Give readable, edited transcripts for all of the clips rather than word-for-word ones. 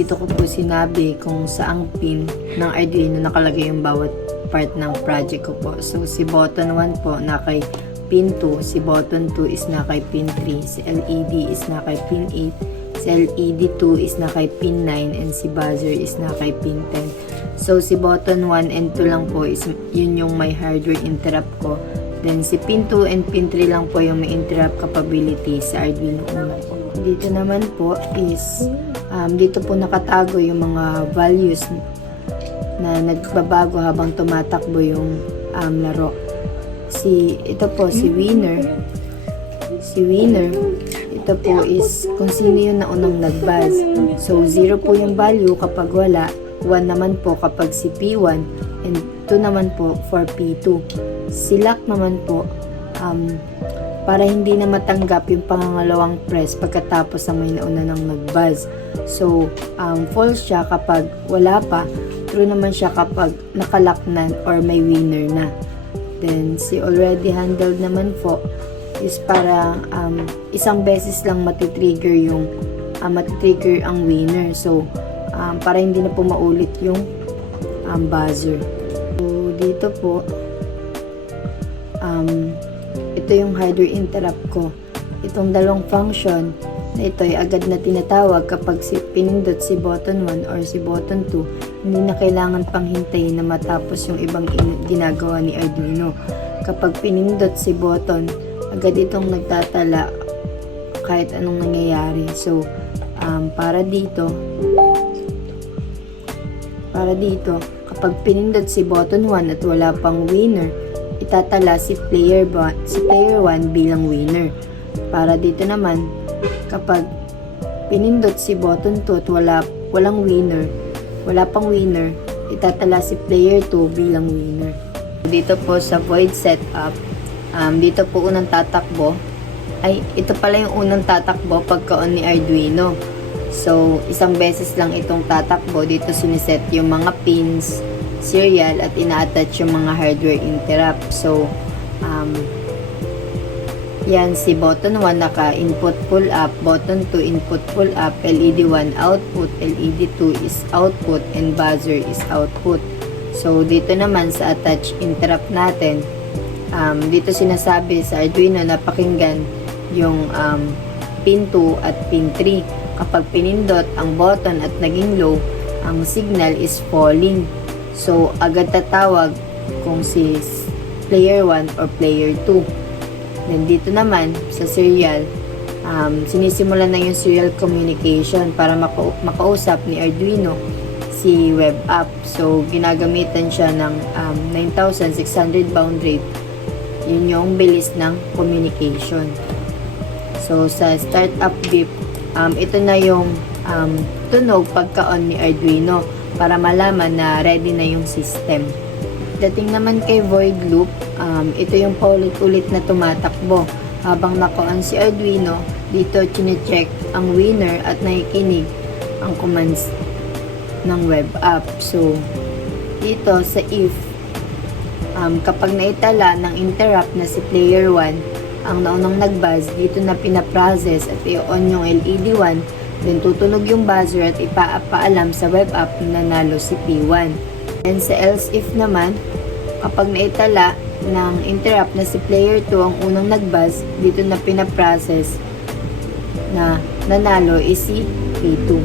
dito ko po sinabi kung saang pin ng Arduino nakalagay yung bawat part ng project ko po. So, si button 1 po na kay pin 2, si button 2 is na kay pin 3, si LED is na kay pin 8, si LED 2 is na kay pin 9, and si buzzer is na kay pin 10. So, si button 1 and 2 lang po is yun yung may hardware interrupt ko. Then, si pin 2 and pin 3 lang po yung may interrupt capability sa Arduino Uno po. Dito naman po is, dito po nakatago yung mga values na nagbabago habang tumatakbo yung laro. Ito po, si winner. Si winner, ito po is kung sino yung naunang nag-buzz. So, 0 po yung value kapag wala, 1 naman po kapag si P1, and 2 naman po for P2. Si lock naman po, para hindi na matanggap yung pangangalawang press pagkatapos ng may nauna nang nag-buzz. So, false siya kapag wala pa, true naman siya kapag nakalock na or may winner na. Then, si already handled naman po is para isang beses lang matitrigger matitrigger ang winner. So, para hindi na po maulit yung buzzer. So, dito po, ito yung hardware interrupt ko. Itong dalawang function na ito ay agad na tinatawag kapag pinindot si button 1 or si button 2, hindi na kailangan pang hintayin na matapos yung ibang ginagawa ni Arduino. Kapag pinindot si button, agad itong nagtatala kahit anong nangyayari. So, para dito, kapag pinindot si button 1 at wala pang winner, itatala si player 1 bilang winner. Para dito naman, kapag pinindot si button 2 at walang winner, wala pang winner, itatala si player 2 bilang winner. Dito po sa void setup, dito po unang tatakbo. Ito pala yung unang tatakbo pagka-on ni Arduino. So, isang beses lang itong tatakbo. Dito siniset yung mga pins, serial, at ina-attach yung mga hardware interrupt. So, yan, si button 1 naka input pull up, button 2 input pull up, LED 1 output, LED 2 is output, and buzzer is output. So, dito naman sa attach interrupt natin, dito sinasabi sa Arduino na pakinggan yung pin 2 at pin 3. Kapag pinindot ang button at naging low, ang signal is falling. So, agad tatawag kung si player 1 or player 2. Then, dito naman sa serial, sinisimulan na yung serial communication para makausap ni Arduino si web app. So, ginagamitan siya ng 9,600 baud rate. Yun yung bilis ng communication. So, sa startup beep, ito na yung tunog pagka-on ni Arduino para malaman na ready na yung system. Dating naman kay void loop, ito yung paulit-ulit na tumatakbo. Habang naka-on si Arduino, dito chine-check ang winner at nakikinig ang commands ng web app. So, dito sa if, kapag naitala ng interrupt na si player 1, ang naunang nag-buzz, dito na pinaprocess at i-on yung LED 1, then tutunog yung buzzer at ipapaalam sa web app na nanalo si P1. And sa else if naman, kapag naitala ng interrupt na si player 2 ang unang nag-buzz, dito na pinaprocess na nanalo is si P2.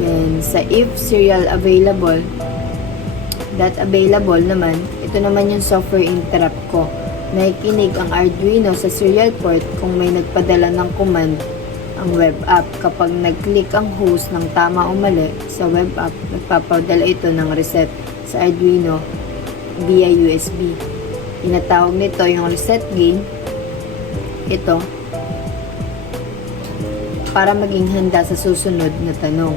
Then sa if serial available, that available naman, ito naman yung software interrupt ko. Nakikinig ang Arduino sa serial port kung may nagpadala ng command ang web app. Kapag nag-click ang host ng tama o mali sa web app, nagpapadala ito ng reset sa Arduino via USB. Tinatawag nito yung reset gain. Ito para maging handa sa susunod na tanong.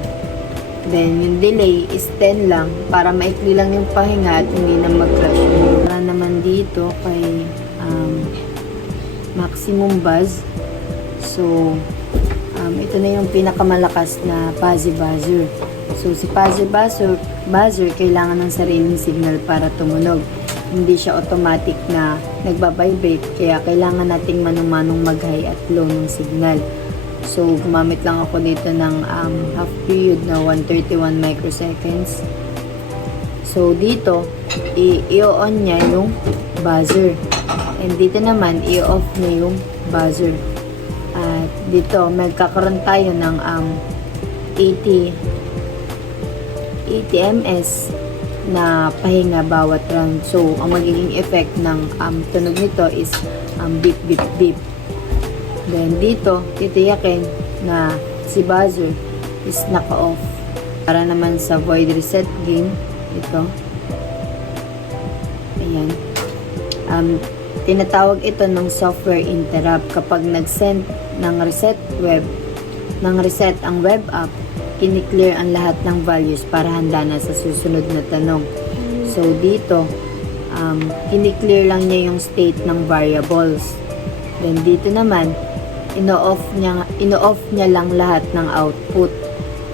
Then, yung delay is 10 lang para maikli lang yung pahinga at hindi na mag-crash. Para naman dito kay maximum buzz. So, ito na yung pinakamalakas na fuzzy buzzer. So, si fuzzy buzzer kailangan ng sariling signal para tumunog. Hindi siya automatic na nagbabibrate, kaya kailangan nating manong-manong mag-high at low ng signal. So, gumamit lang ako dito ng half period na 131 microseconds. So, dito, i-on niya yung buzzer. And dito naman, i-off niya yung buzzer. At dito, magkakaroon tayo ng 80 ms na pahinga bawat round. So, ang magiging effect ng tunog nito is beep, beep, beep. Then, dito, titiyakin na si buzzer is naka-off. Para naman sa void reset game, ito. Ayan. Tinatawag ito ng software interrupt. Kapag nag-send ng reset ang web app, kiniklear ang lahat ng values para handa na sa susunod na tanong. So, dito, kiniklear lang niya yung state ng variables. Then, dito naman, ino-off niya lang lahat ng output.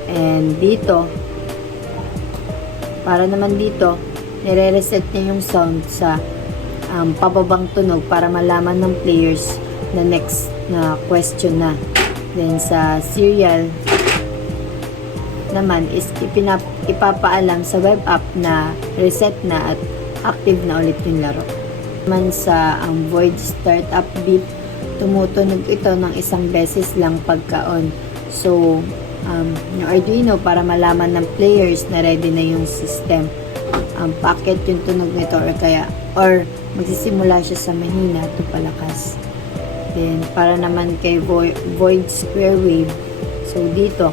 And dito, para naman dito, nire-reset niya yung sound sa pababang tunog para malaman ng players na next na question na. Then sa serial naman is ipapaalam sa web app na reset na at active na ulit yung laro. Naman sa void startup beep, tumutunog ito ng isang beses lang pagka-on. So, yung Arduino para malaman ng players na ready na yung system. Packet yung tunog nito or magsisimula siya sa mahina to palakas. Then, para naman kay void square wave, so dito,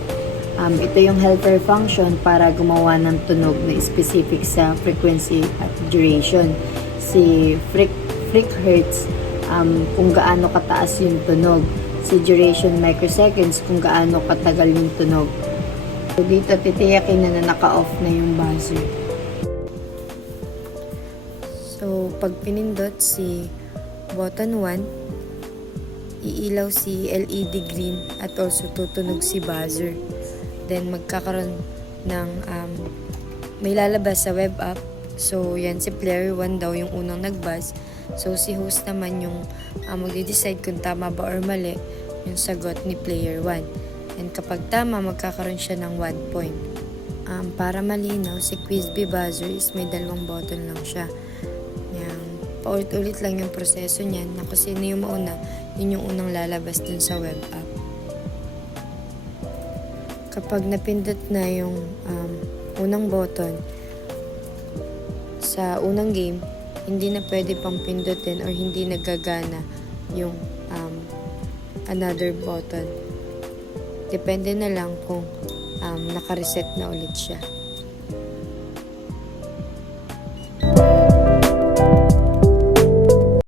ito yung helper function para gumawa ng tunog na specific sa frequency at duration. Si frequency kung gaano kataas yung tunog. Si duration microseconds kung gaano katagal yung tunog. So dito titiyakin na naka-off na yung buzzer. So pag pinindot si button 1, iilaw si LED green at also tutunog si buzzer. Then magkakaroon ng may lalabas sa web app. So yan si player 1 daw yung unang nag-buzz. So si host naman yung magde-decide kung tama ba or mali yung sagot ni player 1. And kapag tama, magkakaroon siya ng 1 point. Para malinaw, si Quiz-Bee buzzer is may dalawang button lang siya. Yan, paulit-ulit lang yung proseso niyan na kung sino yung mauna, yun yung unang lalabas dun sa web app. Kapag napindot na yung unang button sa unang game, hindi na pwede pang pindutin or hindi nagagana yung another button. Depende na lang kung naka-reset na ulit siya.